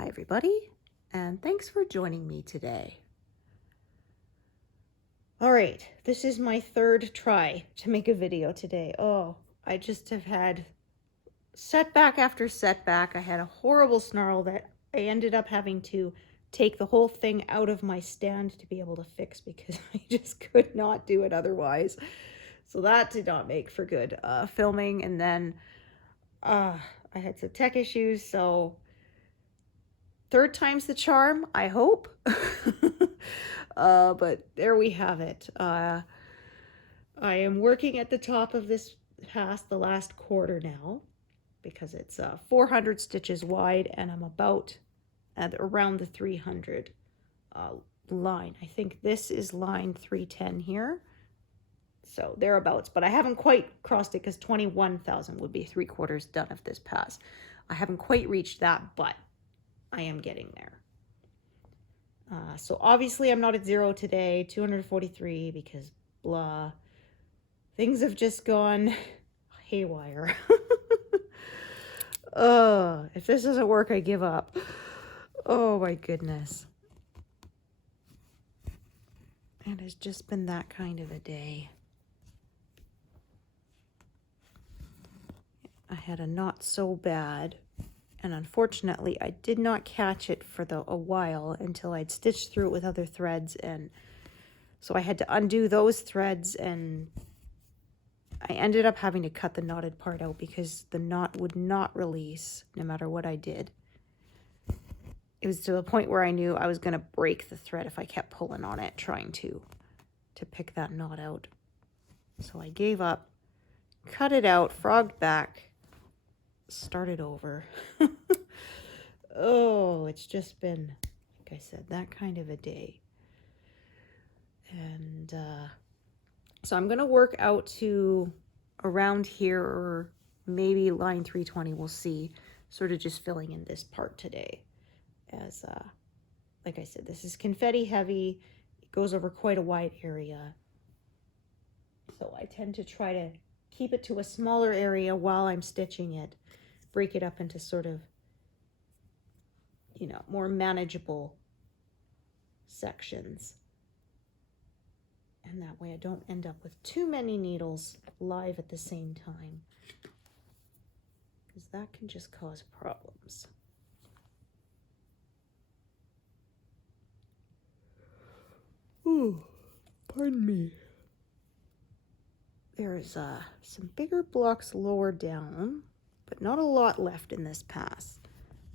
Hi everybody, and thanks for joining me today. All right, this is my third try to make a video today. Oh, I just have had setback after setback. I had a horrible snarl that I ended up having to take the whole thing out of my stand to be able to fix because I just could not do it otherwise. So that did not make for good filming. And then I had some tech issues, so third time's the charm, I hope. But there we have it. I am working at the top of this past the last quarter now because it's 400 stitches wide, and I'm about at around the 300 line. I think this is line 310 here. So thereabouts, but I haven't quite crossed it because 21,000 would be 3/4 done of this pass. I haven't quite reached that, but I am getting there. So obviously I'm not at 0 today, 243, because blah, things have just gone haywire. If this doesn't work, I give up. Oh my goodness. It has just been that kind of a day. I had a not so bad, and unfortunately I did not catch it for a while until I'd stitched through it with other threads, and so I had to undo those threads, and I ended up having to cut the knotted part out because the knot would not release no matter what I did. It was to the point where I knew I was going to break the thread if I kept pulling on it trying to pick that knot out. So I gave up, cut it out, frogged back, started over. Oh, it's just been, like I said, that kind of a day. And so I'm going to work out to around here, or maybe line 320, we'll see, sort of just filling in this part today. As like I said, this is confetti heavy. It goes over quite a wide area. So I tend to try to keep it to a smaller area while I'm stitching it, break it up into sort of, you know, more manageable sections. And that way I don't end up with too many needles live at the same time, because that can just cause problems. Ooh, pardon me. There's some bigger blocks lower down, but not a lot left in this pass.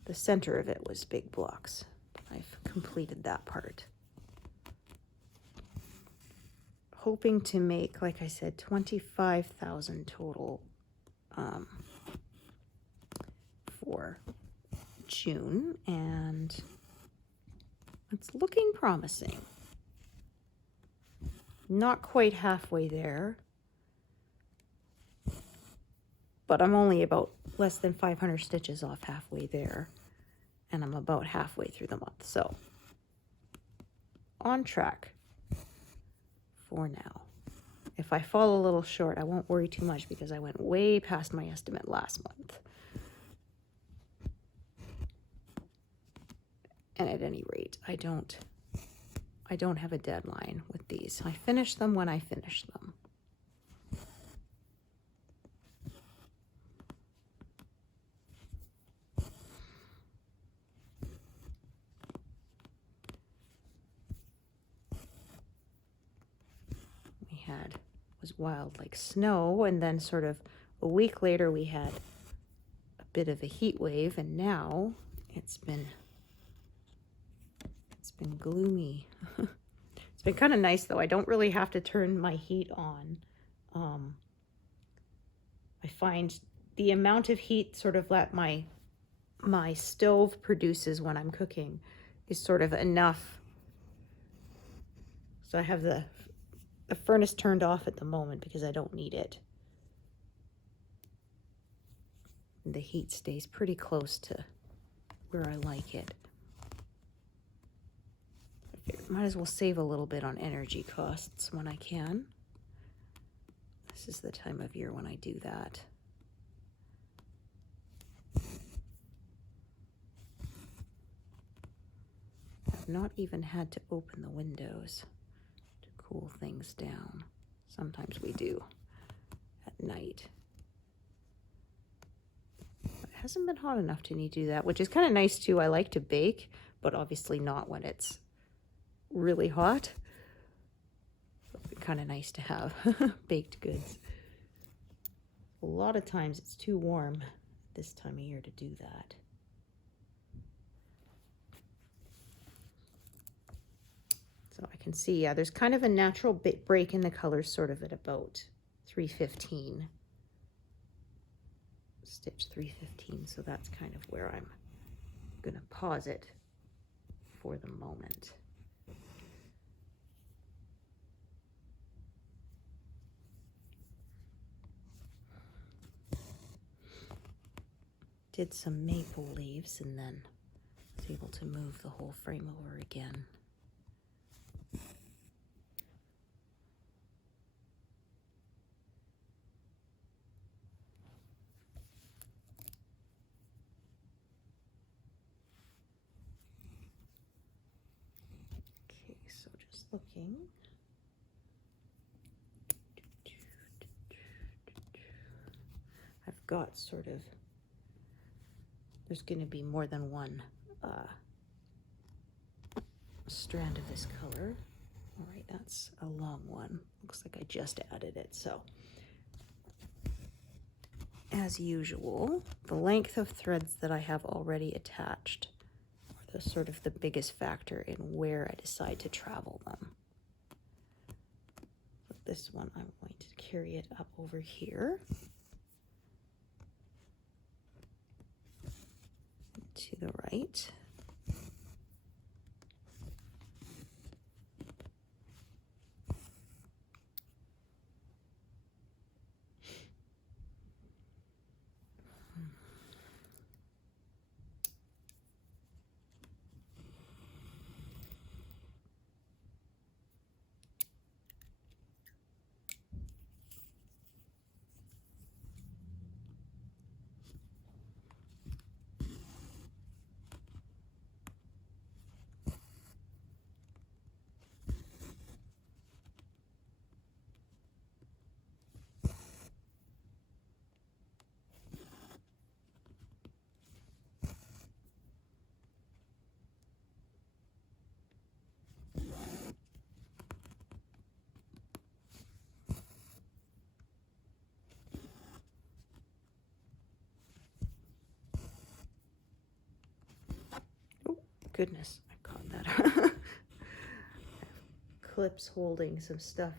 The center of it was big blocks. I've completed that part. Hoping to make, like I said, 25,000 total for June, and it's looking promising. Not quite halfway there, but I'm only about less than 500 stitches off halfway there, and I'm about halfway through the month, so on track for now. If I fall a little short, I won't worry too much because I went way past my estimate last month. And at any rate, I don't have a deadline with these. I finish them when I finish them. Was wild like snow, and then sort of a week later we had a bit of a heat wave, and now it's been gloomy. It's been kind of nice though. I don't really have to turn my heat on. I find the amount of heat sort of that my stove produces when I'm cooking is sort of enough. So I have the furnace turned off at the moment because I don't need it. The heat stays pretty close to where I like it. Might as well save a little bit on energy costs when I can. This is the time of year when I do that. I've not even had to open the windows to cool things down. Sometimes we do at night. It hasn't been hot enough to need to do that, which is kind of nice too. I like to bake, but obviously not when it's really hot. It'd be kind of nice to have baked goods. A lot of times it's too warm this time of year to do that. So I can see, yeah, there's kind of a natural break in the colors sort of at about 315. Stitch 315, so that's kind of where I'm gonna pause it for the moment. Did some maple leaves and then was able to move the whole frame over again. Okay, so just looking. I've got sort of, there's going to be more than one strand of this color. All right, that's a long one. Looks like I just added it. So as usual, the length of threads that I have already attached are the sort of the biggest factor in where I decide to travel them. But this one, I'm going to carry it up over here to the right. Goodness, I caught that. Clips holding some stuff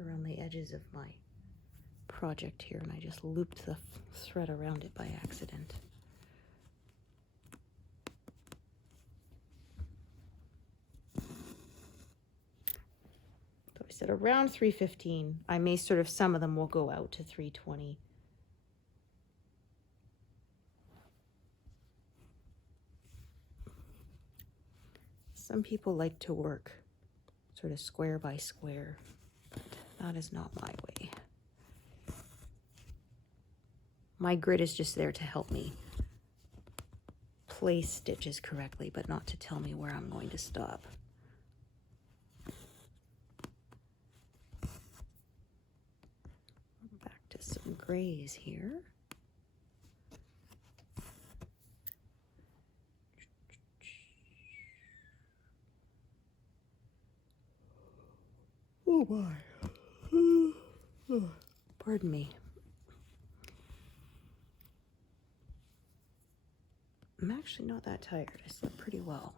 around the edges of my project here, and I just looped the thread around it by accident. So I said around 315. I may sort of, some of them will go out to 320. Some people like to work sort of square by square, but that is not my way. My grid is just there to help me place stitches correctly, but not to tell me where I'm going to stop. Back to some grays here. Oh my. Pardon me. I'm actually not that tired. I slept pretty well.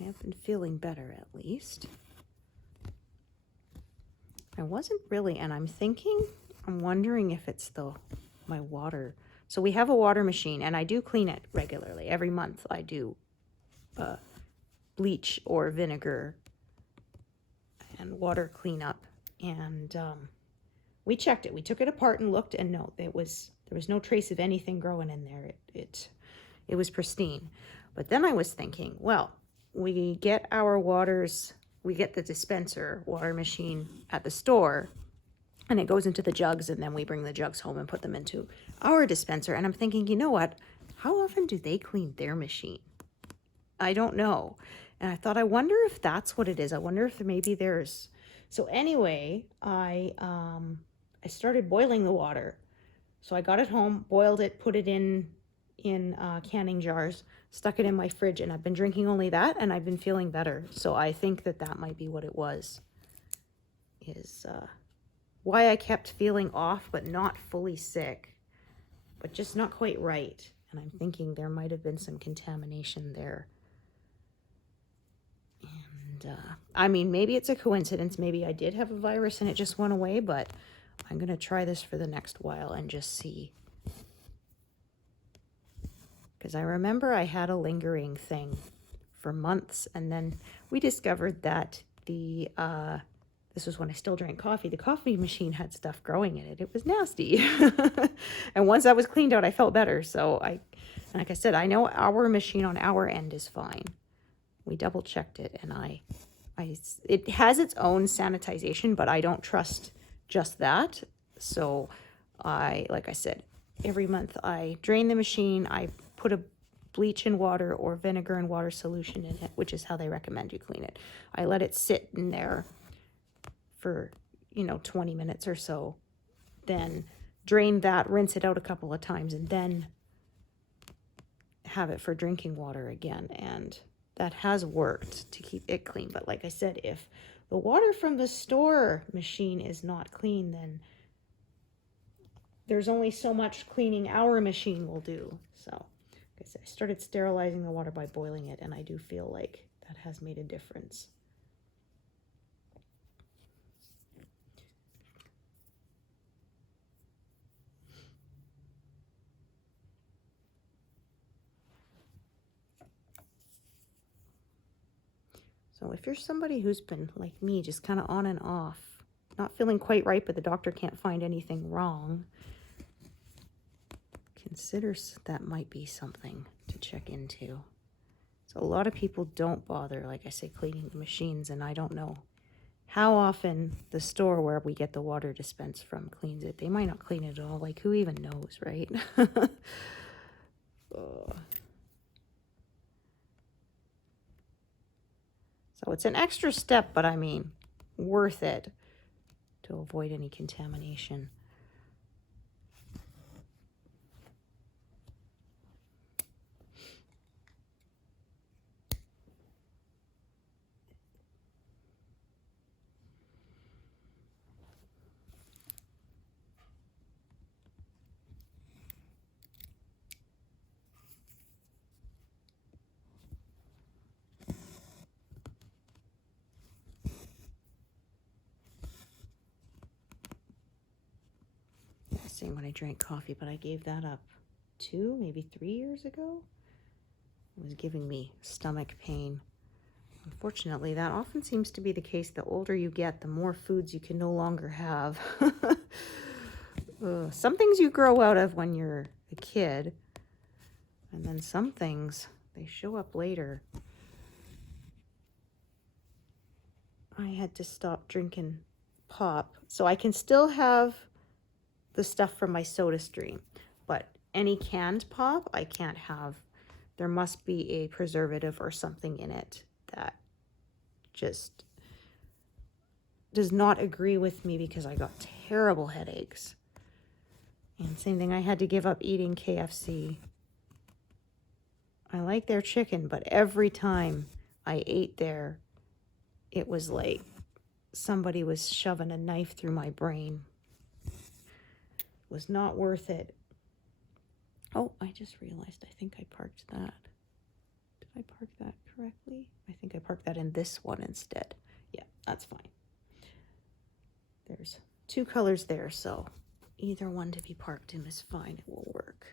I have been feeling better at least. I wasn't really, and I'm thinking I'm wondering if it's my water. So we have a water machine, and I do clean it regularly. Every month I do bleach or vinegar and water cleanup. And we checked it. We took it apart and looked, and no, there was no trace of anything growing in there. It was pristine. But then I was thinking, well, we get the dispenser water machine at the store, and it goes into the jugs, and then we bring the jugs home and put them into our dispenser. And I'm thinking, you know what? How often do they clean their machine? I don't know. And I thought, I wonder if that's what it is. I wonder if maybe there's... So anyway, I started boiling the water. So I got it home, boiled it, put it in canning jars, stuck it in my fridge, and I've been drinking only that, and I've been feeling better. So I think that might be what it was. Is why I kept feeling off, but not fully sick, but just not quite right. And I'm thinking there might have been some contamination there. And I mean, maybe it's a coincidence. Maybe I did have a virus and it just went away, but I'm going to try this for the next while and just see. Because I remember I had a lingering thing for months, and then we discovered that this was when I still drank coffee. The coffee machine had stuff growing in it. It was nasty. And once that was cleaned out, I felt better. So like I said, I know our machine on our end is fine. We double checked it, and it has its own sanitization, but I don't trust just that. So like I said, every month I drain the machine. I put a bleach in water or vinegar and water solution in it, which is how they recommend you clean it. I let it sit in there for 20 minutes or so, then drain that, rinse it out a couple of times, and then have it for drinking water again. And that has worked to keep it clean. But like I said, if the water from the store machine is not clean, then there's only so much cleaning our machine will do. So like I said, I started sterilizing the water by boiling it, and I do feel like that has made a difference. So if you're somebody who's been, like me, just kind of on and off, not feeling quite right, but the doctor can't find anything wrong, consider that might be something to check into. So a lot of people don't bother, like I say, cleaning the machines, and I don't know how often the store where we get the water dispensed from cleans it. They might not clean it at all. Like, who even knows, right? So it's an extra step, but I mean, worth it to avoid any contamination. Same when I drank coffee, but I gave that up 2, maybe 3 years ago. It was giving me stomach pain. Unfortunately, that often seems to be the case. The older you get, the more foods you can no longer have. Some things you grow out of when you're a kid, and then some things, they show up later. I had to stop drinking pop, so I can still have the stuff from my soda stream, but any canned pop I can't have. There must be a preservative or something in it that just does not agree with me, because I got terrible headaches. And same thing, I had to give up eating KFC. I like their chicken, but every time I ate there, it was like somebody was shoving a knife through my brain. Was not worth it. Oh, I just realized I think I parked that. Did I park that correctly? I think I parked that in this one instead. Yeah, that's fine. There's 2 colors there, so either one to be parked in is fine. It will work.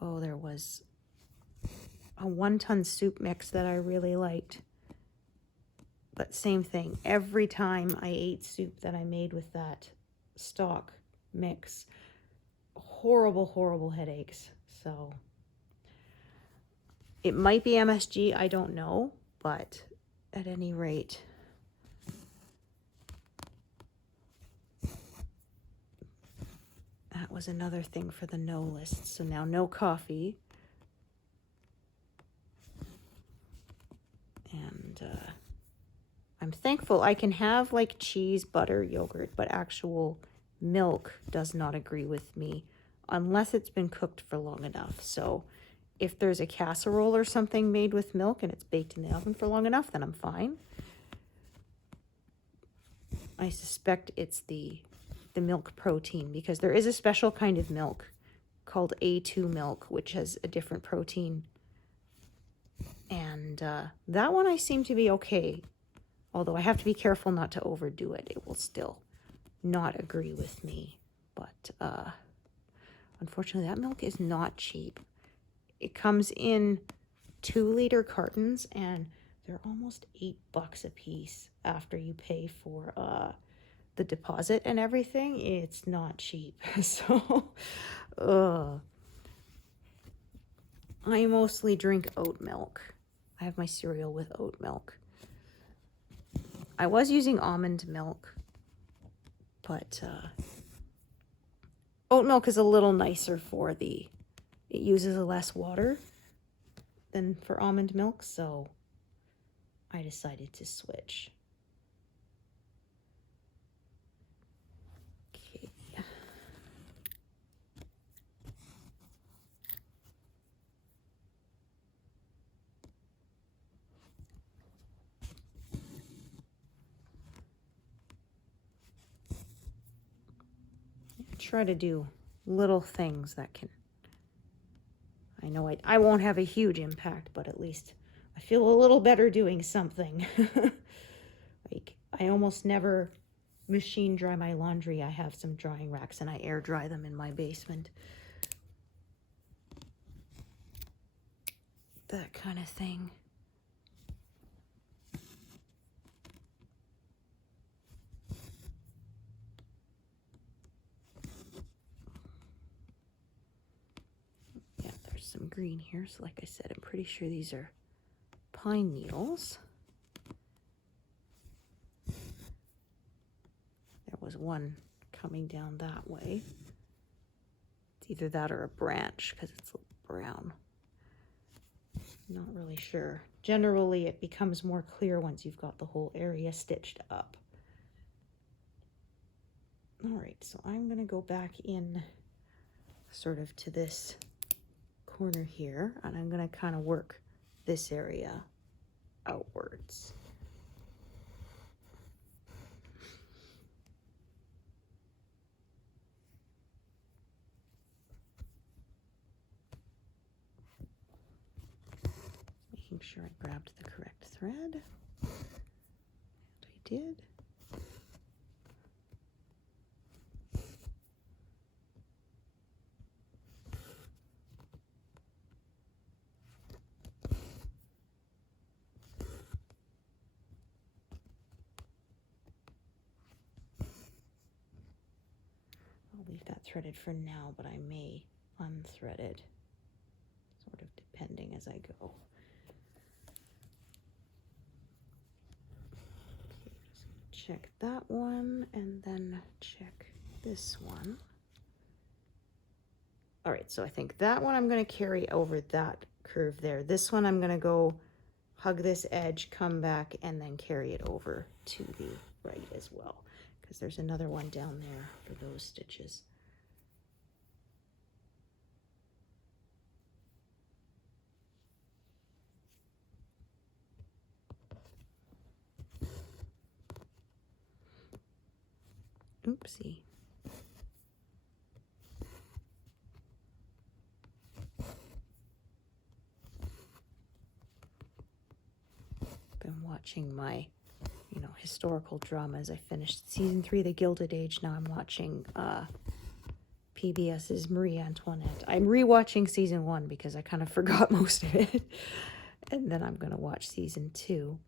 Oh, there was a 1-ton soup mix that I really liked. But same thing, every time I ate soup that I made with that stock mix, horrible, horrible headaches. So it might be MSG, I don't know, but at any rate, that was another thing for the no list. So now no coffee. And I'm thankful I can have like cheese, butter, yogurt, but actual milk does not agree with me unless it's been cooked for long enough. So if there's a casserole or something made with milk and it's baked in the oven for long enough, then I'm fine. I suspect it's the milk protein, because there is a special kind of milk called A2 milk, which has a different protein. And that one I seem to be okay. Although I have to be careful not to overdo it. It will still not agree with me. But unfortunately, that milk is not cheap. It comes in 2-liter cartons, and they're almost $8 a piece after you pay for the deposit and everything. It's not cheap. So I mostly drink oat milk. I have my cereal with oat milk. I was using almond milk, but oat milk is a little nicer for it uses less water than for almond milk, so I decided to switch. Okay. Try to do little things that can, I know I won't have a huge impact, but at least I feel a little better doing something. Like, I almost never machine dry my laundry. I have some drying racks and I air dry them in my basement. That kind of thing. Yeah, there's some green here. So like I said, I'm pretty sure these are pine needles. There was one coming down that way. It's either that or a branch because it's brown. Not really sure. Generally, it becomes more clear once you've got the whole area stitched up. All right, so I'm going to go back in sort of to this corner here, and I'm going to kind of work this area outwards. Making sure I grabbed the correct thread. And I did. I'll leave that threaded for now, but I may unthread it, sort of depending as I go. Check that one and then check this one. All right, so I think that one I'm going to carry over that curve there. This one I'm going to go hug this edge, come back, and then carry it over to the right as well, because there's another one down there for those stitches. Oopsie. been watching my, historical dramas. I finished season 3, The Gilded Age. Now I'm watching PBS's Marie Antoinette. I'm rewatching season 1 because I kind of forgot most of it. And then I'm going to watch season 2.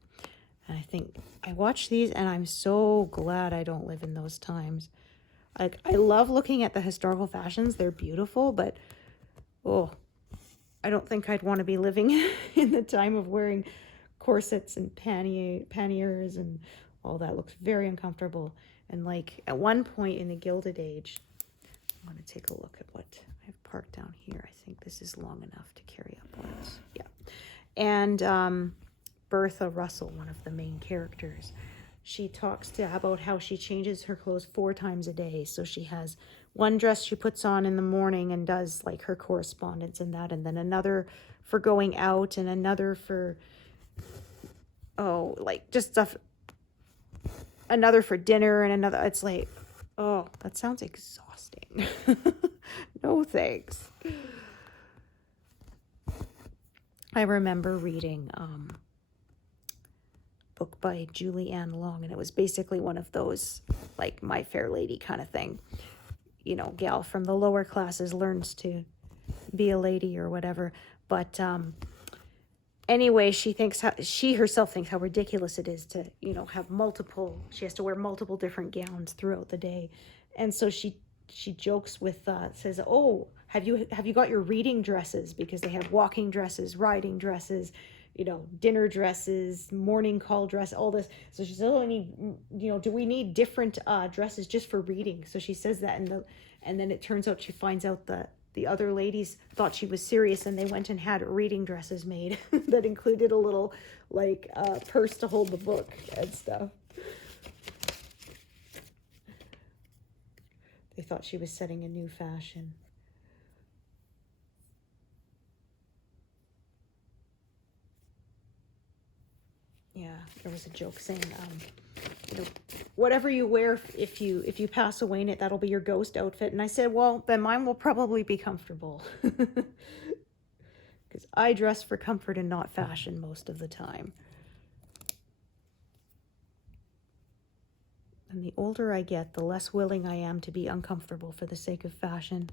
And I think I watch these and I'm so glad I don't live in those times. Like, I love looking at the historical fashions. They're beautiful, but I don't think I'd want to be living in the time of wearing corsets and panniers and all that. Looks very uncomfortable. And like at one point in the Gilded Age, I'm going to take a look at what I've parked down here. I think this is long enough to carry upwards. Yeah. And Bertha Russell, one of the main characters, she talks about how she changes her clothes 4 times a day. So she has one dress she puts on in the morning and does like her correspondence and that, and then another for going out, and another for like just stuff, another for dinner, and another. It's like, that sounds exhausting. No thanks. I remember reading book by Julie Ann Long, and it was basically one of those like My Fair Lady kind of thing. Gal from the lower classes learns to be a lady or whatever. But anyway, she herself thinks how ridiculous it is to, have she has to wear multiple different gowns throughout the day. And so she jokes with, says, have you got your reading dresses? Because they have walking dresses, riding dresses, dinner dresses, morning call dress, all this. So she says, do we need different dresses just for reading? So she says that, and then it turns out she finds out that the other ladies thought she was serious, and they went and had reading dresses made that included a little like purse to hold the book and stuff. They thought she was setting a new fashion. Yeah, there was a joke saying, whatever you wear, if you pass away in it, that'll be your ghost outfit. And I said, well, then mine will probably be comfortable. Because I dress for comfort and not fashion most of the time. And the older I get, the less willing I am to be uncomfortable for the sake of fashion.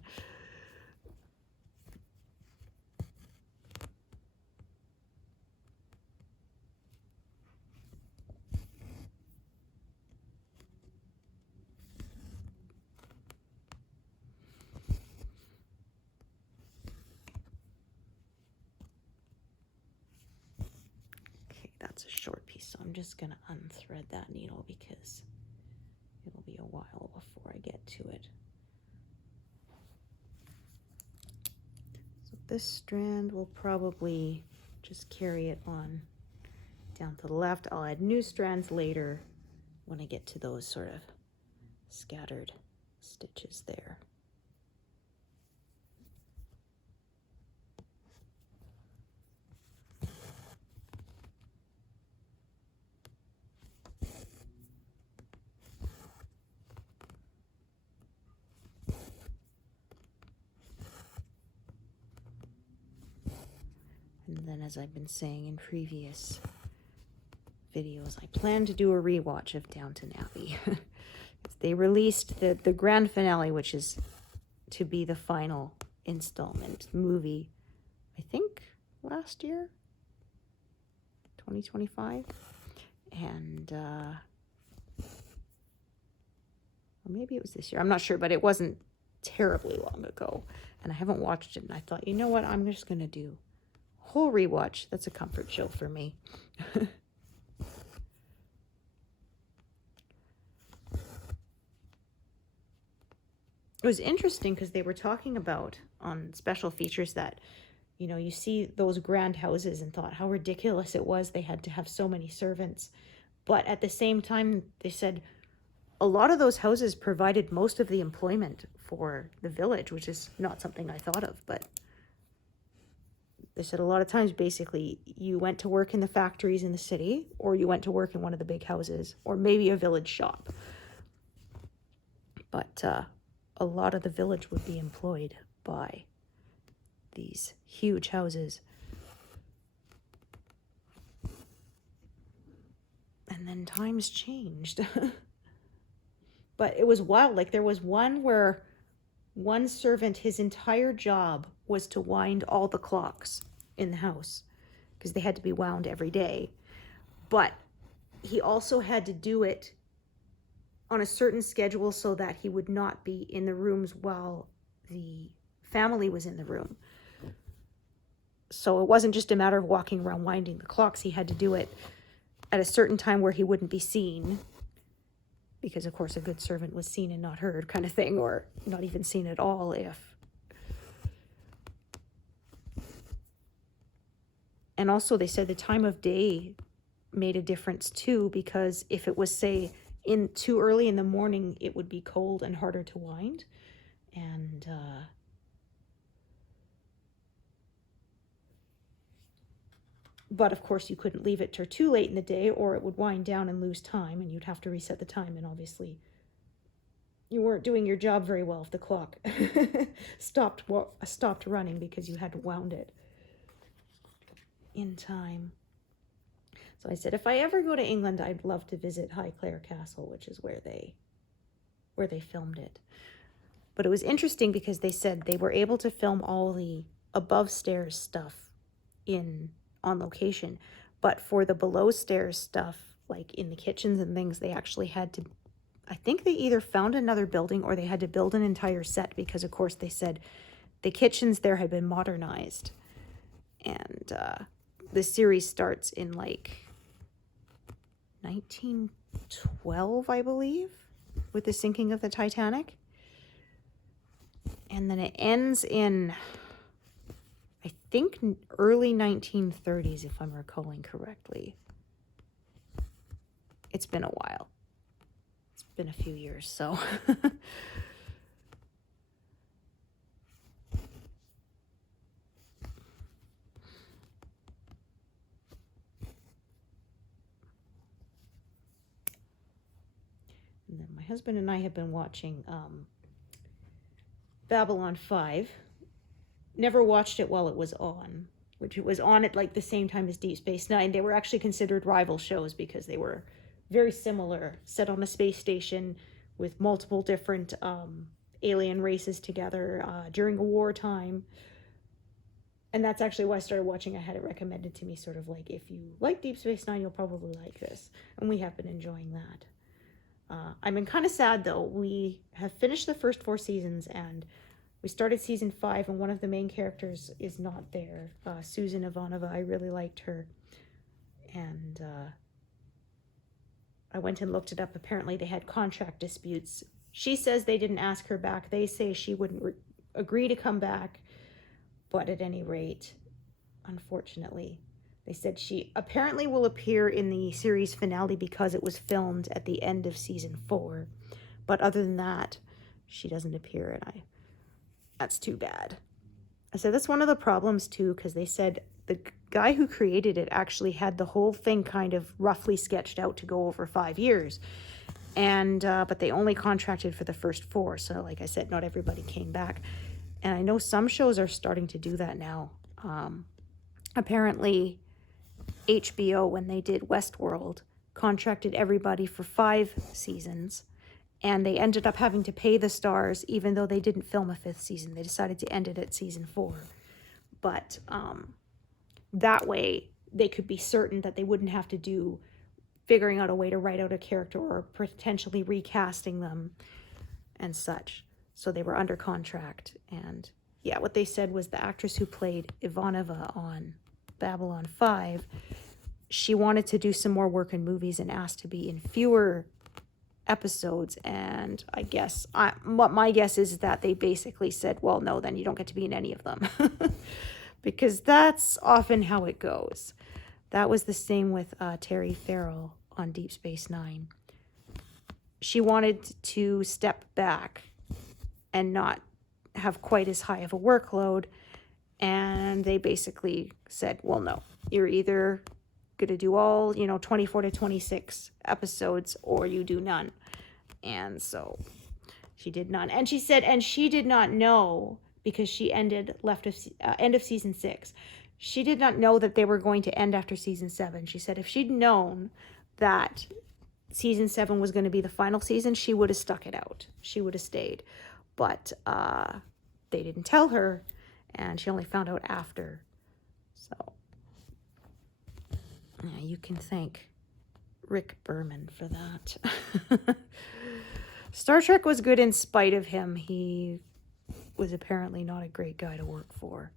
That's a short piece, so I'm just going to unthread that needle because it'll be a while before I get to it. So this strand will probably just carry it on down to the left. I'll add new strands later when I get to those sort of scattered stitches there. And then, as I've been saying in previous videos, I plan to do a rewatch of Downton Abbey. They released the grand finale, which is to be the final installment movie, I think last year, 2025. And or maybe it was this year. I'm not sure, but it wasn't terribly long ago. And I haven't watched it, and I thought, you know what, I'm just going to do whole rewatch. That's a comfort show for me. It was interesting because they were talking about on special features that, you see those grand houses and thought how ridiculous it was they had to have so many servants. But at the same time, they said a lot of those houses provided most of the employment for the village, which is not something I thought of, but they said a lot of times, basically, you went to work in the factories in the city, or you went to work in one of the big houses, or maybe a village shop. But a lot of the village would be employed by these huge houses. then times changed. But it was wild. Like, there was one where one servant, his entire job was to wind all the clocks in the house because they had to be wound every day. But he also had to do it on a certain schedule so that he would not be in the rooms while the family was in the room. So it wasn't just a matter of walking around winding the clocks. He had to do it at a certain time where he wouldn't be seen, because of course a good servant was seen and not heard, kind of thing, or not even seen at all if. And also they said the time of day made a difference too, because if it was, say, in too early in the morning, it would be cold and harder to wind. And but of course you couldn't leave it till too late in the day, or it would wind down and lose time, and you'd have to reset the time, and obviously you weren't doing your job very well if the clock stopped running because you had wound it in time. So I said, if I ever go to England, I'd love to visit Highclere Castle, which is where they filmed it. But it was interesting because they said they were able to film all the above stairs stuff on location, but for the below stairs stuff, like in the kitchens and things, they actually had to, I think they either found another building or they had to build an entire set, because of course they said the kitchens there had been modernized. And the series starts in like 1912, I believe, with the sinking of the Titanic. And then it ends in, I think, early 1930s, if I'm recalling correctly. It's been a while. It's been a few years, so. And then my husband and I have been watching Babylon 5. Never watched it while it was on, which it was on at like the same time as Deep Space Nine. They were actually considered rival shows because they were very similar, set on a space station with multiple different alien races together during a wartime. And that's actually why I started watching. I had it recommended to me, sort of like, if you like Deep Space Nine, you'll probably like this. And we have been enjoying that. I've been kind of sad, though. We have finished the first 4 seasons, and we started season 5, and one of the main characters is not there. Susan Ivanova, I really liked her. And I went and looked it up. Apparently they had contract disputes. She says they didn't ask her back. They say she wouldn't agree to come back. But at any rate, unfortunately, they said she apparently will appear in the series finale because it was filmed at the end of season 4. But other than that, she doesn't appear, and that's too bad. I said that's one of the problems too, because they said the guy who created it actually had the whole thing kind of roughly sketched out to go over 5 years. And but they only contracted for the first 4. So like I said, not everybody came back. And I know some shows are starting to do that now. Apparently, HBO, when they did Westworld, contracted everybody for 5 seasons. And they ended up having to pay the stars, even though they didn't film a 5th season. They decided to end it at season 4. But that way, they could be certain that they wouldn't have to do figuring out a way to write out a character or potentially recasting them and such. So they were under contract. And yeah, what they said was the actress who played Ivanova on Babylon 5, she wanted to do some more work in movies and asked to be in fewer episodes. And I guess, what my guess is that they basically said, well, no, then you don't get to be in any of them. Because that's often how it goes. That was the same with Terry Farrell on Deep Space Nine. She wanted to step back and not have quite as high of a workload. And they basically said, well, no, you're either going to do all, 24 to 26 episodes, or you do none. And so she did none. And she said, and she did not know, because she end of season 6. She did not know that they were going to end after season 7. She said if she'd known that season 7 was going to be the final season, she would have stuck it out. She would have stayed. But they didn't tell her, and she only found out after. So, yeah, you can thank Rick Berman for that. Star Trek was good in spite of him. He was apparently not a great guy to work for.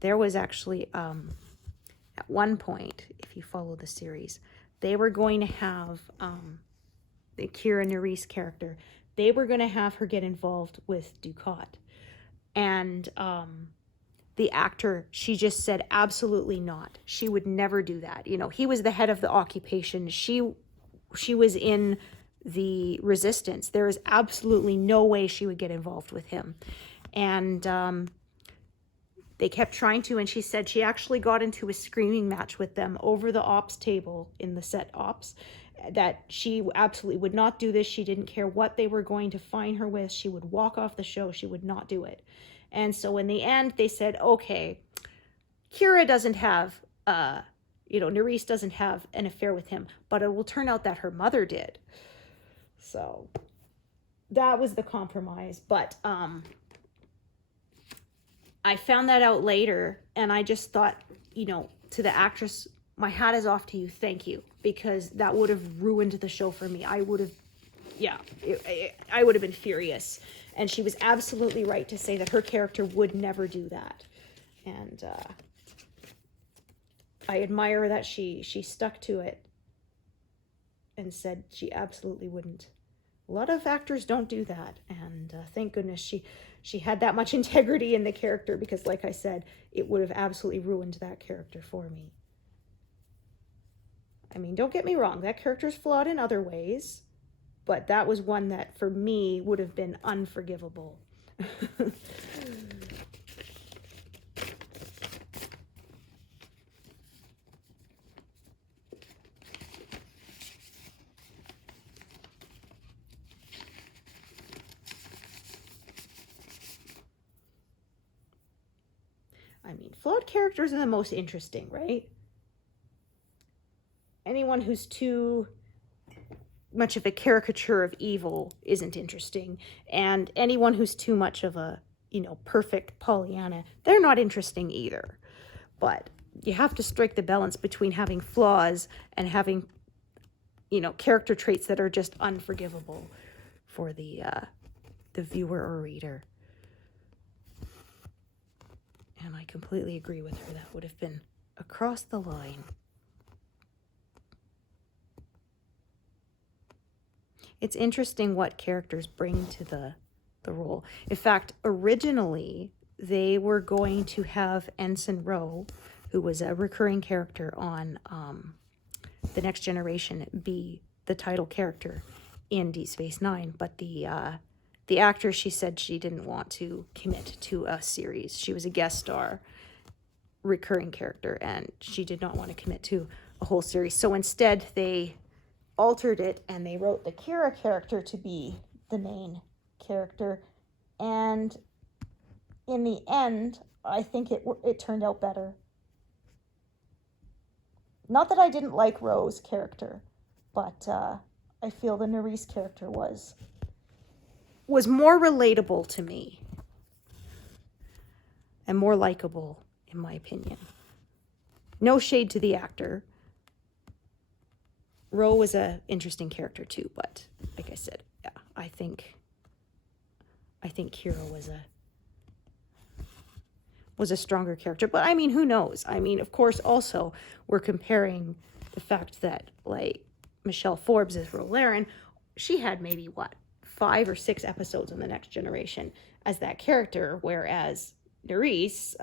There was actually, at one point, if you follow the series, they were going to have the Kira Nerys character, they were going to have her get involved with Ducat. And the actor, she just said absolutely not. She would never do that. You know, he was the head of the occupation. She was in the resistance. There is absolutely no way she would get involved with him. And they kept trying to, and she said she actually got into a screaming match with them over the ops table in the set ops, that she absolutely would not do this. She didn't care what they were going to fine her with. She would walk off the show. She would not do it. And so in the end, they said, okay, Kira doesn't have, Nerys doesn't have an affair with him, but it will turn out that her mother did. So that was the compromise. But I found that out later, and I just thought, to the actress, my hat is off to you. Thank you. Because that would have ruined the show for me. I would have, I would have been furious. And she was absolutely right to say that her character would never do that. And I admire that she stuck to it and said she absolutely wouldn't. A lot of actors don't do that. And thank goodness she had that much integrity in the character, because like I said, it would have absolutely ruined that character for me. I mean, don't get me wrong, that character's flawed in other ways, but that was one that, for me, would have been unforgivable. I mean, flawed characters are the most interesting, right? Anyone who's too much of a caricature of evil isn't interesting. And anyone who's too much of a, perfect Pollyanna, they're not interesting either. But you have to strike the balance between having flaws and having, character traits that are just unforgivable for the viewer or reader. And I completely agree with her. That would have been across the line. It's interesting what characters bring to the role. In fact, originally, they were going to have Ensign Ro, who was a recurring character on The Next Generation, be the title character in Deep Space Nine. But the actor, she said she didn't want to commit to a series. She was a guest star recurring character, and she did not want to commit to a whole series. So instead, they altered it, and they wrote the Kira character to be the main character. And in the end, I think it turned out better. Not that I didn't like Ro's character, but I feel the Nerys character was more relatable to me and more likable, in my opinion. No shade to the actor. Ro was an interesting character too, but like I said, yeah, I think Kira was a stronger character. But I mean, who knows? I mean, of course, also we're comparing the fact that, like, Michelle Forbes as Ro Laren, she had maybe 5 or 6 episodes in The Next Generation as that character, whereas Nerys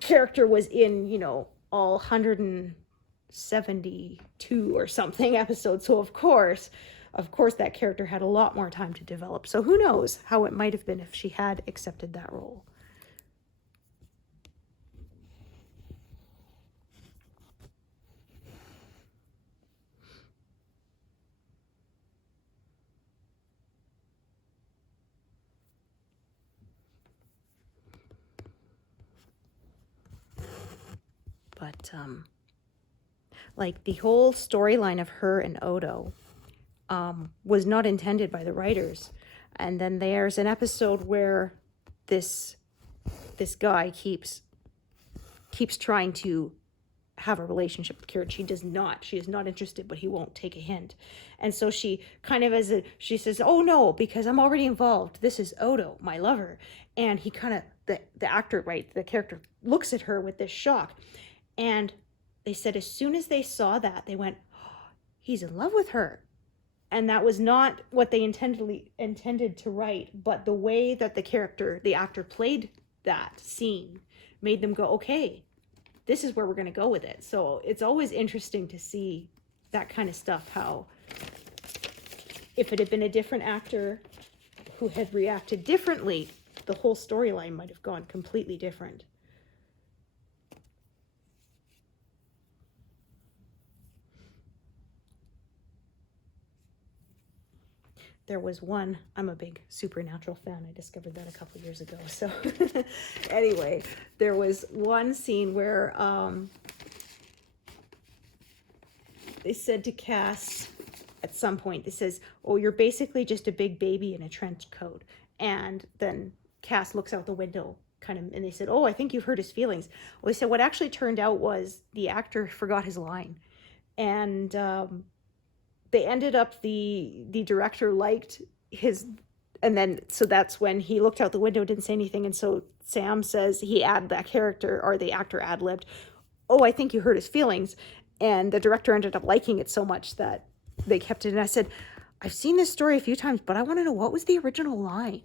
character was in, all 172 or something episodes. So of course that character had a lot more time to develop. So who knows how it might have been if she had accepted that role. But like the whole storyline of her and Odo was not intended by the writers. And then there's an episode where this guy keeps trying to have a relationship with Kira. She does not. She is not interested, but he won't take a hint. And so she kind of she says, "Oh no, because I'm already involved. This is Odo, my lover." And he kind of, the actor, right, the character looks at her with this shock. And they said as soon as they saw that, they went, "Oh, he's in love with her." And that was not what they intended to write, but the way that the actor played that scene made them go, "Okay, this is where we're going to go with it." So it's always interesting to see that kind of stuff, how if it had been a different actor who had reacted differently, the whole storyline might have gone completely different. There was one, I'm a big Supernatural fan. I discovered that a couple years ago. So anyway, there was one scene where they said to Cass at some point, it says, "Oh, you're basically just a big baby in a trench coat." And then Cass looks out the window kind of, and they said, "Oh, I think you've hurt his feelings." Well, they said what actually turned out was the actor forgot his line. And they ended up, the director liked his, and then so that's when he looked out the window, didn't say anything, and so Sam says that character, or the actor ad-libbed, "Oh, I think you hurt his feelings," and the director ended up liking it so much that they kept it. And I said, "I've seen this story a few times, but I want to know what was the original line,"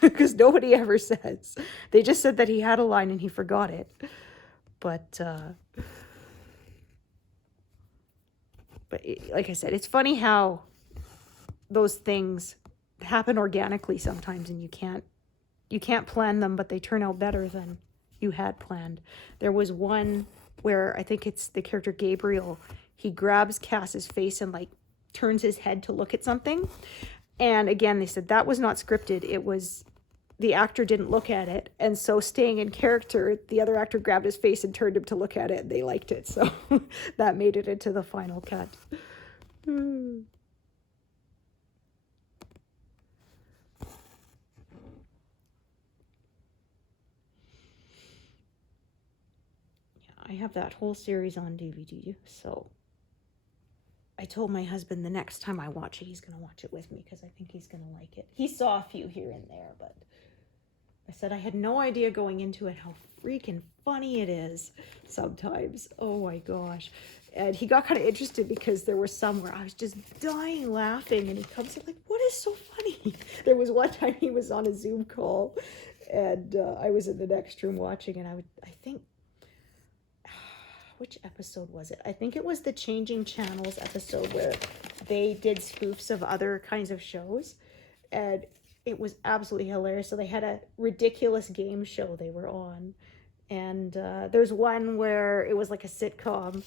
because nobody ever says. They just said that he had a line and he forgot it. But like I said, it's funny how those things happen organically sometimes, and you can't plan them, but they turn out better than you had planned. There was one where I think it's the character Gabriel. He grabs Cass's face and like turns his head to look at something. And again, they said that was not scripted. It was the actor didn't look at it. And so staying in character, the other actor grabbed his face and turned him to look at it, and they liked it. So that made it into the final cut. Yeah, I have that whole series on DVD. So I told my husband the next time I watch it, he's going to watch it with me because I think he's going to like it. He saw a few here and there, but I said I had no idea going into it how freaking funny it is sometimes. Oh my gosh. And he got kind of interested because there were some where I was just dying laughing, and he comes in like, "What is so funny?" There was one time he was on a Zoom call, and I was in the next room watching, and I think, which episode was it? I think it was the Changing Channels episode where they did spoofs of other kinds of shows, and it was absolutely hilarious. So they had a ridiculous game show they were on, and there's one where it was like a sitcom.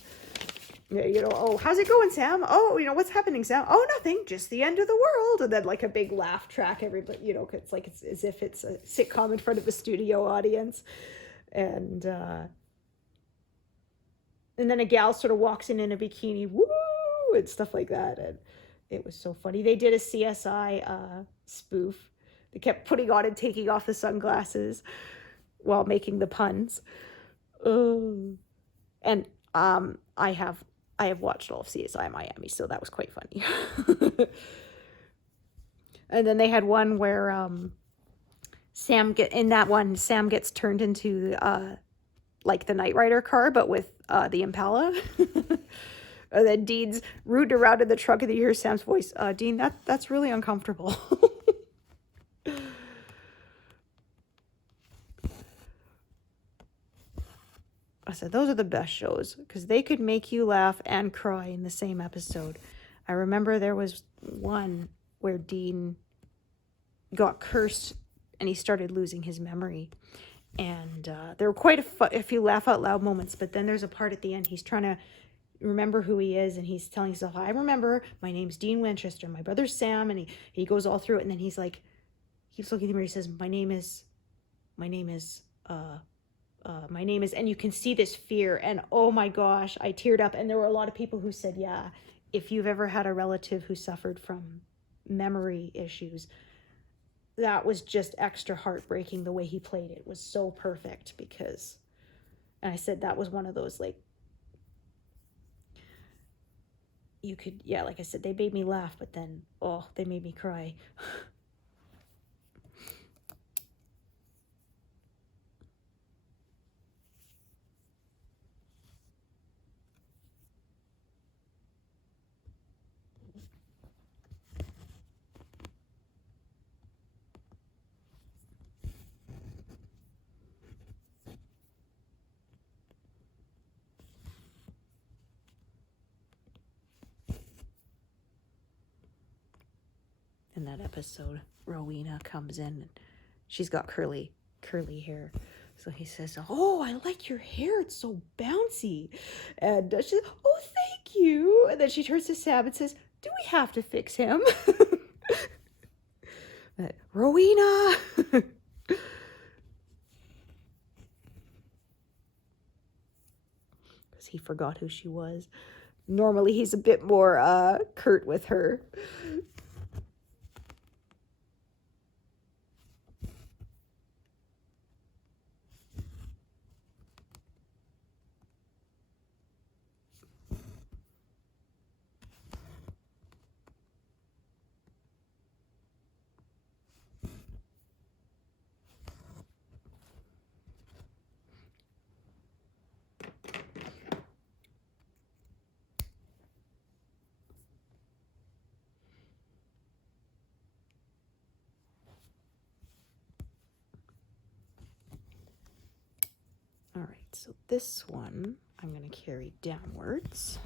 You know, "Oh, how's it going, Sam? Oh, you know, what's happening, Sam? Oh, nothing, just the end of the world." And then like a big laugh track, everybody, you know, it's like it's as if it's a sitcom in front of a studio audience. And then a gal sort of walks in a bikini, woo, and stuff like that. And it was so funny. They did a CSI spoof. They kept putting on and taking off the sunglasses while making the puns. And I have watched all of CSI Miami, so that was quite funny. And then they had one where Sam gets turned into like the Knight Rider car, but with the Impala. And then Dean's rooting around in the truck, and you hear Sam's voice, "Dean, that's really uncomfortable." I said, those are the best shows because they could make you laugh and cry in the same episode. I remember there was one where Dean got cursed and he started losing his memory. And there were quite a few laugh out loud moments, but then there's a part at the end. He's trying to remember who he is, and he's telling himself, "I remember, my name's Dean Winchester, my brother's Sam," and he goes all through it, and then he's like, keeps looking at me, he says, my name is My name is, and you can see this fear, and oh my gosh, I teared up. And there were a lot of people who said, yeah, if you've ever had a relative who suffered from memory issues, that was just extra heartbreaking. The way he played it was so perfect, because, and I said that was one of those, like, you could, yeah, like I said, they made me laugh, but then, oh, they made me cry. In that episode, Rowena comes in and she's got curly hair. So he says, oh, I like your hair. It's so bouncy. And she says, oh, thank you. And then she turns to Sam and says, do we have to fix him? Rowena. Because he forgot who she was. Normally he's a bit more curt with her. All right, so this one I'm going to carry downwards.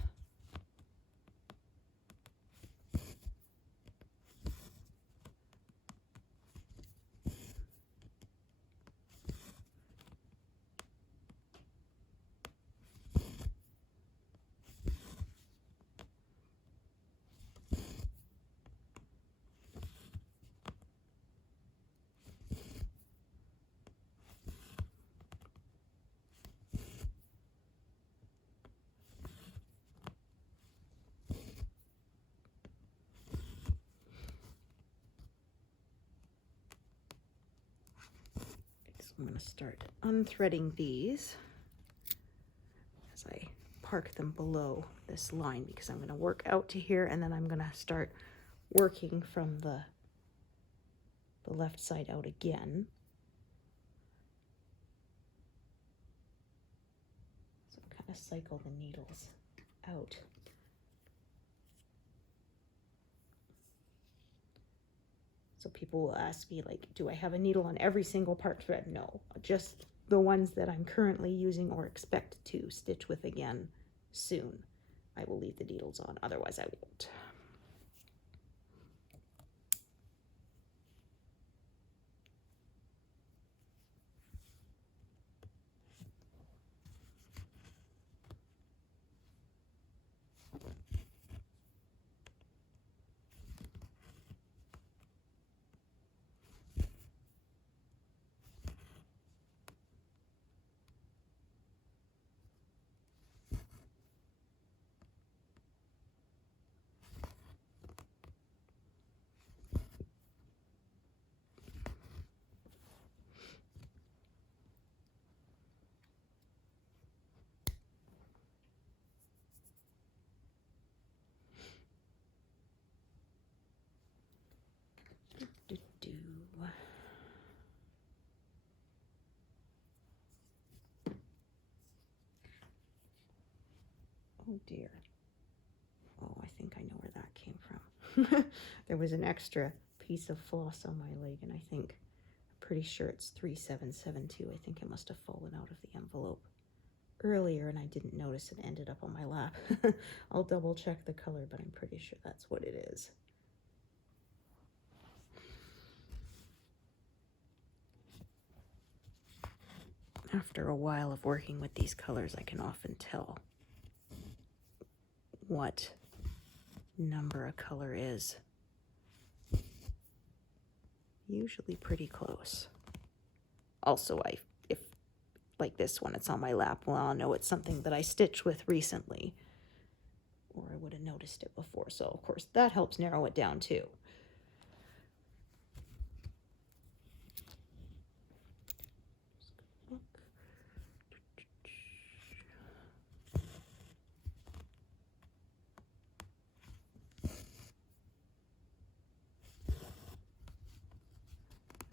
I'm going to start unthreading these as I park them below this line, because I'm going to work out to here and then I'm going to start working from the left side out again. So kind of cycle the needles out. So people will ask me, like, do I have a needle on every single part thread? No, just the ones that I'm currently using or expect to stitch with again soon. I will leave the needles on, otherwise I won't. Oh dear. Oh, I think I know where that came from. There was an extra piece of floss on my leg, and I'm pretty sure it's 3772. I think it must have fallen out of the envelope earlier and I didn't notice it ended up on my lap. I'll double check the color, but I'm pretty sure that's what it is. After a while of working with these colors, I can often tell what number a color is. Usually pretty close. Also, if like this one, it's on my lap. Well, I'll know it's something that I stitched with recently, or I would have noticed it before. So of course that helps narrow it down too.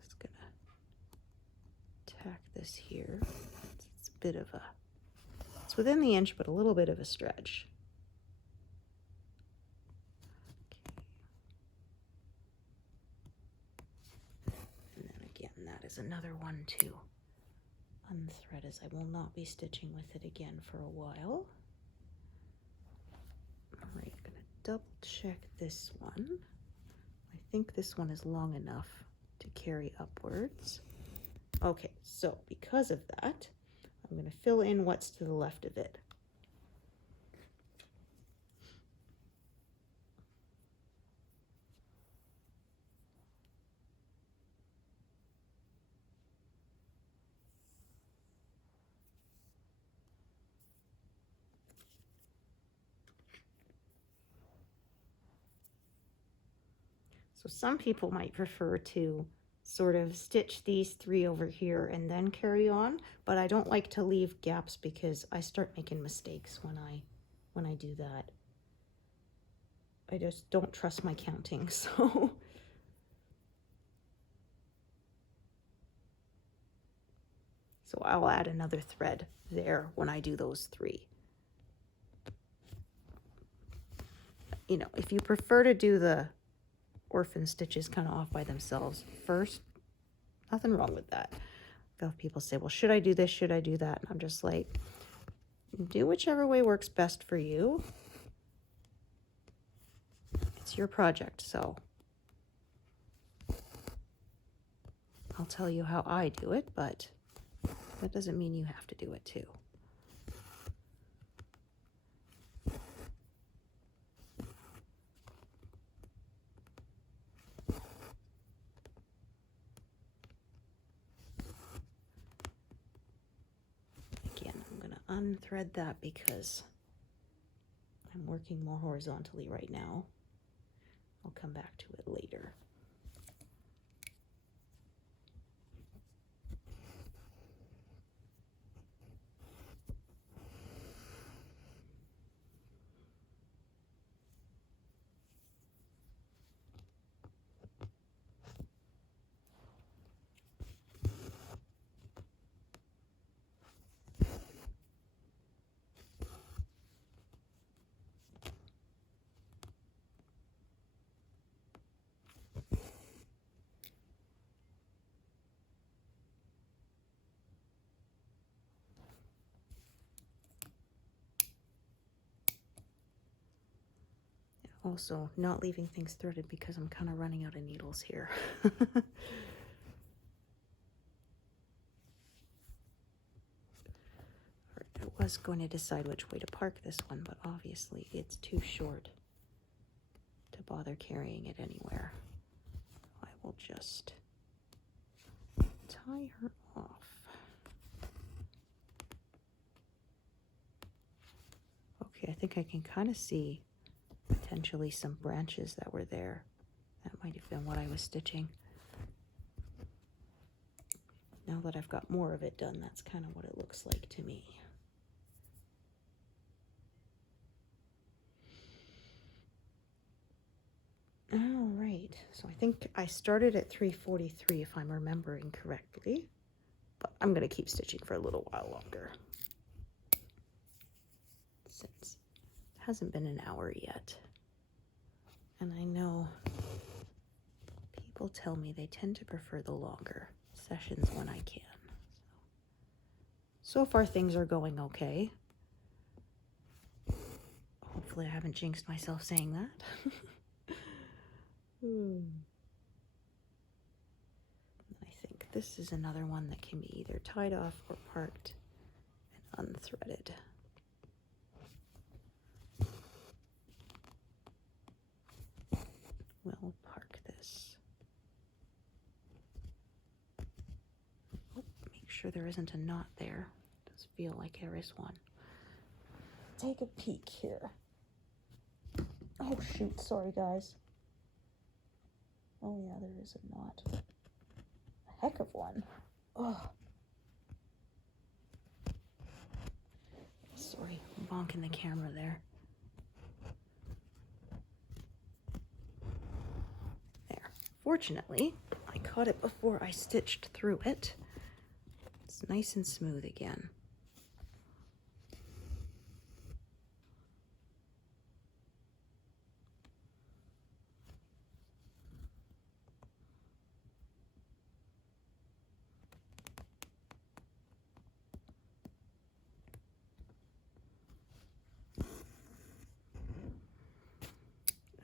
Just gonna tack this here. It's a bit of a, it's within the inch, but a little bit of a stretch. And then again, that is another one to unthread, as I will not be stitching with it again for a while. All right, I'm gonna double check this one. I think this one is long enough to carry upwards. Okay, so because of that, I'm going to fill in what's to the left of it. So some people might prefer to sort of stitch these 3 over here and then carry on, but I don't like to leave gaps because I start making mistakes when I do that. I just don't trust my counting, so I'll add another thread there when I do those 3. You know, if you prefer to do the orphan stitches kind of off by themselves first, nothing wrong with that. People say, well, should I do this? Should I do that? And I'm just like, do whichever way works best for you. It's your project, so I'll tell you how I do it, but that doesn't mean you have to do it too. Again, I'm going to unthread that because I'm working more horizontally right now. I'll come back to it later. Also, not leaving things threaded because I'm kind of running out of needles here. I was going to decide which way to park this one, but obviously it's too short to bother carrying it anywhere. I will just tie her off. Okay, I think I can kind of see potentially some branches that were there. That might have been what I was stitching. Now that I've got more of it done, that's kind of what it looks like to me. All right, so I think I started at 343 if I'm remembering correctly, but I'm going to keep stitching for a little while longer since it hasn't been an hour yet. And I know people tell me they tend to prefer the longer sessions when I can. So far things are going okay. Hopefully I haven't jinxed myself saying that. I think this is another one that can be either tied off or parked and unthreaded. We'll park this. Oh, make sure there isn't a knot there. It does feel like there is one. Take a peek here. Oh shoot, sorry guys. Oh yeah, there is a knot. A heck of one. Oh. Sorry, I'm bonking the camera there. There. Fortunately, I caught it before I stitched through it. It's nice and smooth again.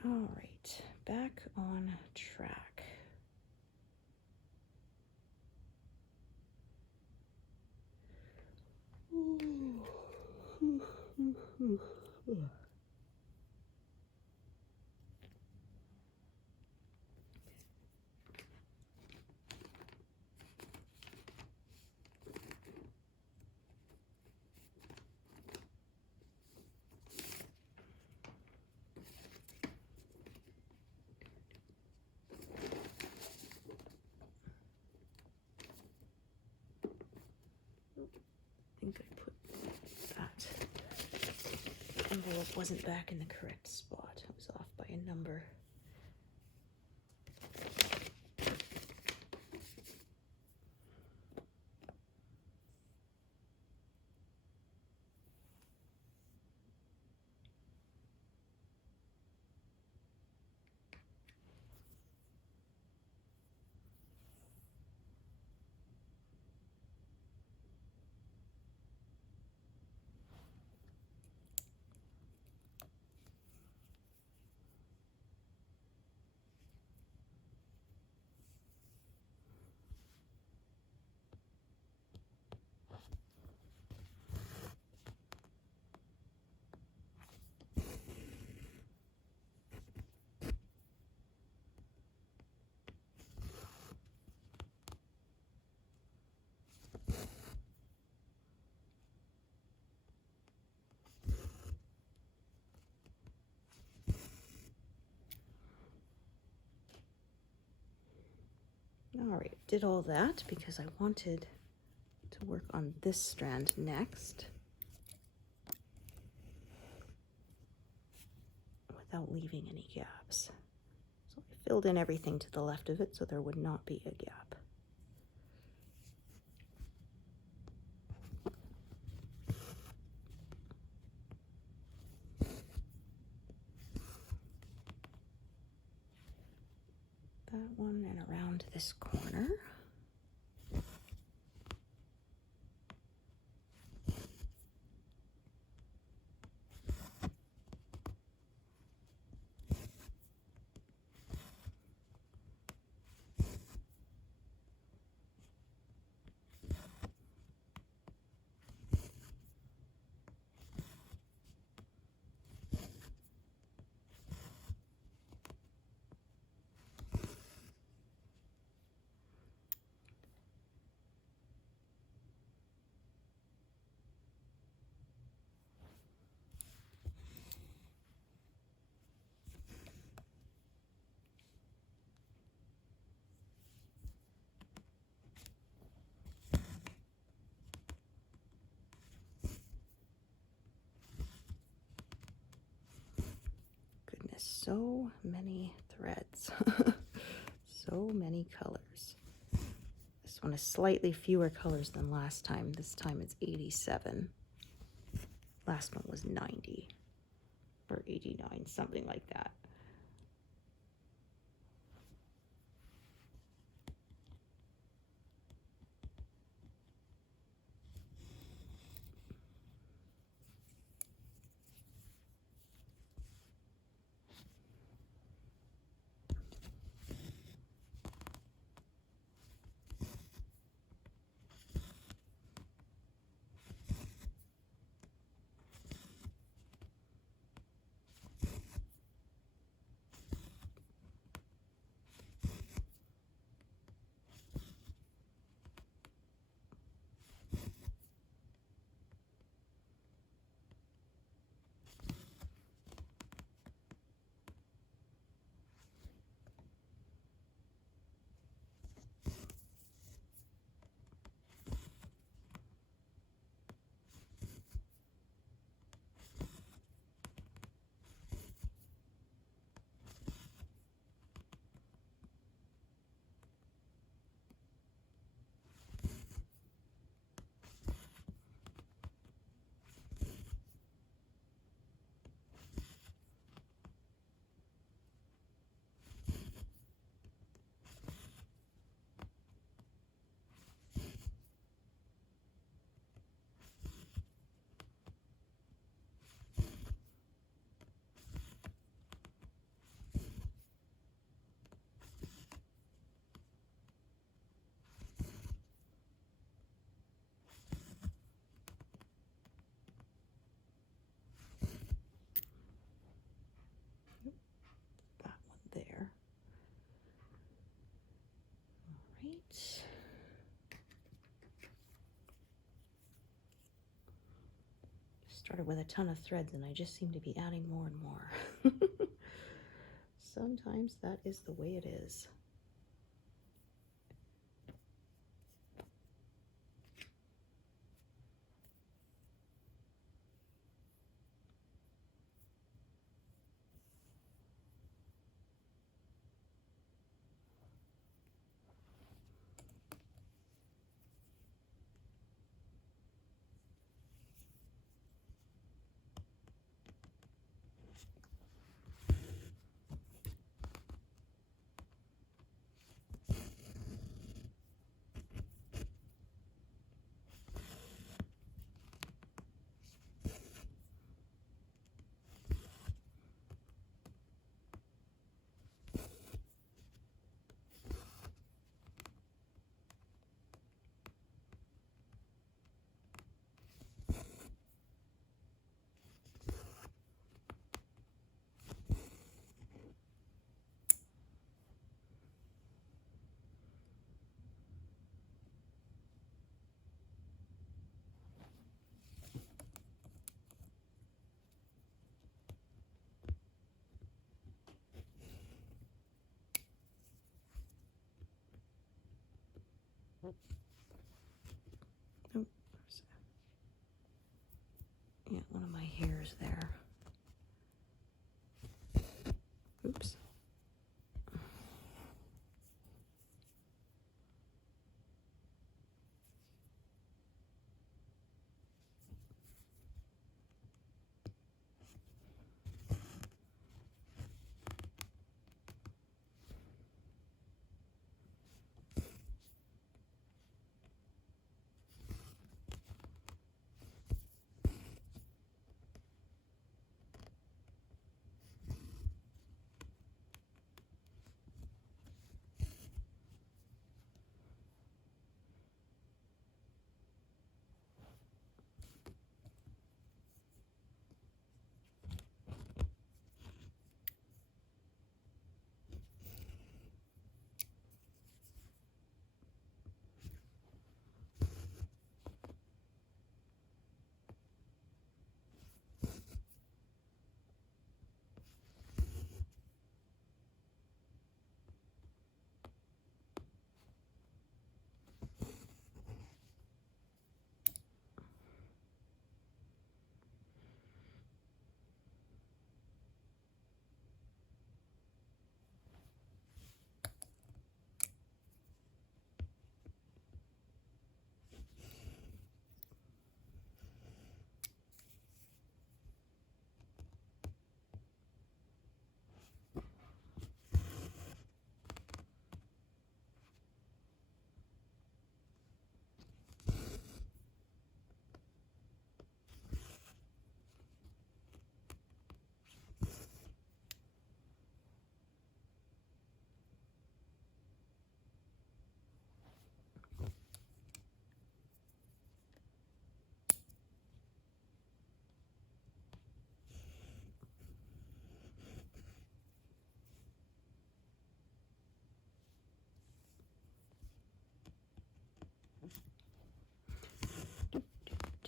All right, back on track. I think I put that envelope wasn't back in the correct spot. It was off by a number. All right, did all that because I wanted to work on this strand next without leaving any gaps. So I filled in everything to the left of it so there would not be a gap. That one and around this corner. So many threads, so many colors. This one is slightly fewer colors than last time. This time it's 87. Last one was 90 or 89, something like that. Started with a ton of threads and I just seem to be adding more and more. Sometimes that is the way it is. Oh, yeah, one of my hairs there. Oops.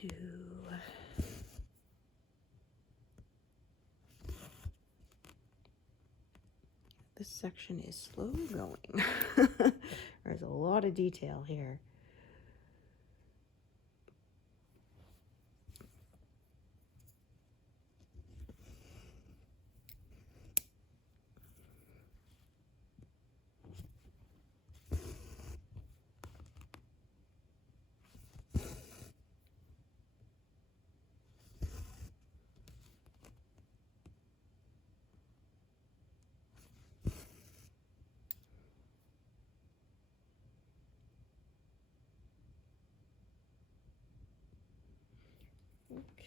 Do. This section is slow going. There's a lot of detail here.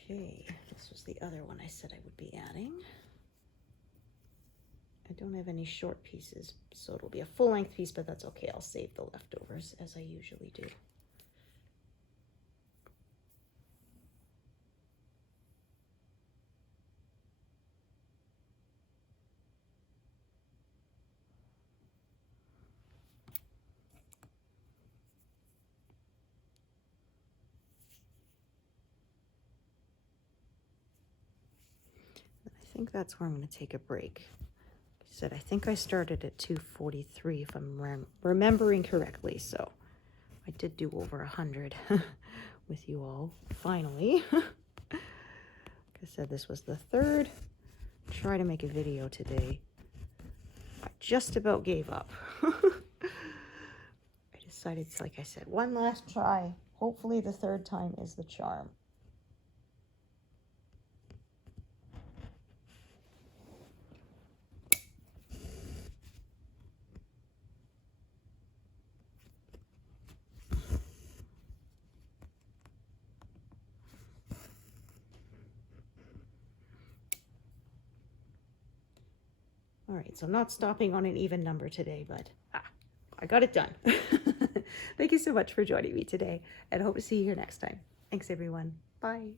Okay, this was the other one I said I would be adding. I don't have any short pieces, so it'll be a full-length piece, but that's okay. I'll save the leftovers as I usually do. think that's where I'm going to take a break. Like I said, I think I started at 2:43 if I'm remembering correctly, so I did do over 100 with you all, finally. Like I said, this was the third try to make a video today. I just about gave up. I decided, like I said, one last try. Hopefully the third time is the charm. All right, so I'm not stopping on an even number today, but I got it done. Thank you so much for joining me today, and hope to see you here next time. Thanks, everyone. Bye.